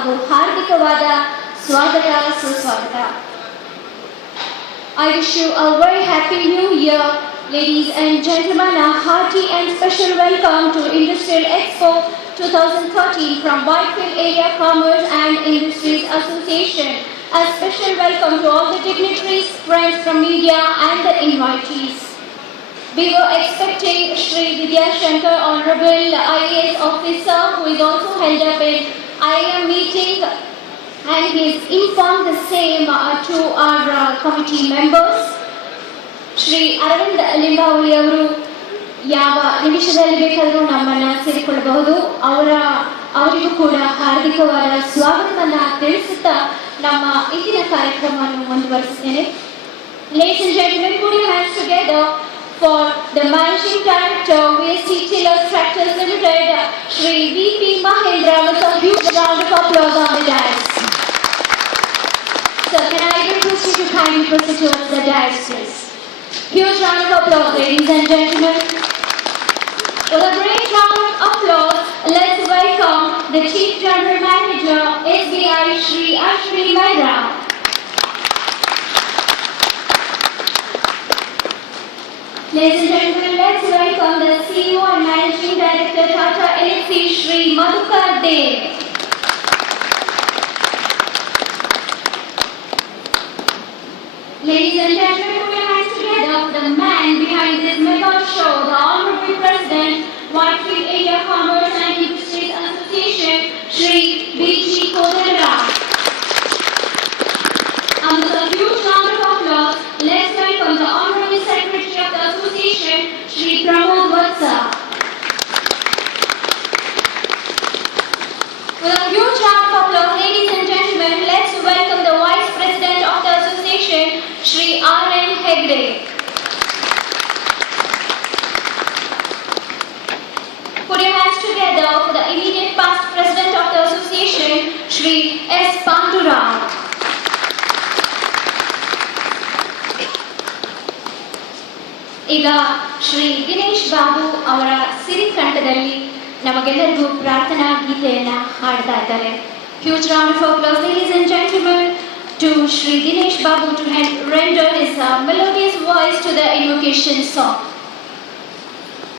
ಹಾಗೂ ಹಾರ್ದಿಕವಾದ ಸ್ವಾಗತ ಸುಸ್ವಾಗತ. I wish you a very happy new year, ladies and gentlemen. A hearty and special welcome to Industrial Expo 2013 from Whitefield Area Commerce and Industries Association. A special welcome to all the dignitaries, friends from media and the invitees. We were expecting Shri Vidya Shankar, Honorable IAS officer, who is also held up in IAM meeting, and he has informed the same to our committee members. Shri Aravind Limbavali ಅವರು ಯಾವ ನಿಮಿಷದಲ್ಲಿ ಬೇಕಾದರೂ ನಮ್ಮನ್ನು ಸೇರಿಕೊಳ್ಳಬಹುದು. ಅವರಿಗೂ ಕೂಡ ಹಾರ್ದಿಕವಾದ ಸ್ವಾಗತವನ್ನು ತಿಳಿಸುತ್ತಾ ನಮ್ಮ ಇಂದಿನ ಕಾರ್ಯಕ್ರಮವನ್ನು ಮುಂದುವರಿಸುತ್ತೇನೆ. Ladies and gentlemen, put your hands together for the Managing Director, VST Taylors Tractors Limited, Shri V.P. Mahendra, with a huge round of applause on the dais. Sir, can I request you to kindly proceed towards the dais, please? Huge round of applause, ladies and gentlemen. With a great round of applause, let's welcome the Chief General Manager, SBI, Shri Ashwini Mehra. Ladies and gentlemen, let's welcome the CEO and Managing Director, Tata Elxsi, Shri Madhukar Dev. Ladies and gentlemen, put your hands together for the man behind this mega show, the Honorable President, Whitefield Area Commerce and Industries Association, Shri B.G. Kodandaram. And with a huge round of applause, let's welcome the Honorable Secretary of the Association, Shri Pramod Vatsa. With a huge round of applause, ladies and gentlemen, let's welcome the Vice President of the Association, Shri R.N. Hegde. Put your hands together for the immediate past President of the Association, Shri S. Pandurang. ಈಗ ಶ್ರೀ ದಿನೇಶ್ ಬಾಬು ಅವರ ಸಿರಿಕಂಠದಲ್ಲಿ ನಮಗೆಲ್ಲರಿಗೂ ಪ್ರಾರ್ಥನಾ ಗೀತೆಯನ್ನು ಹಾಡ್ತಾ ಇದ್ದಾರೆ. Huge round of applause, ladies and gentlemen, to Shri Dinesh Babu to render his melodious voice to the invocation song.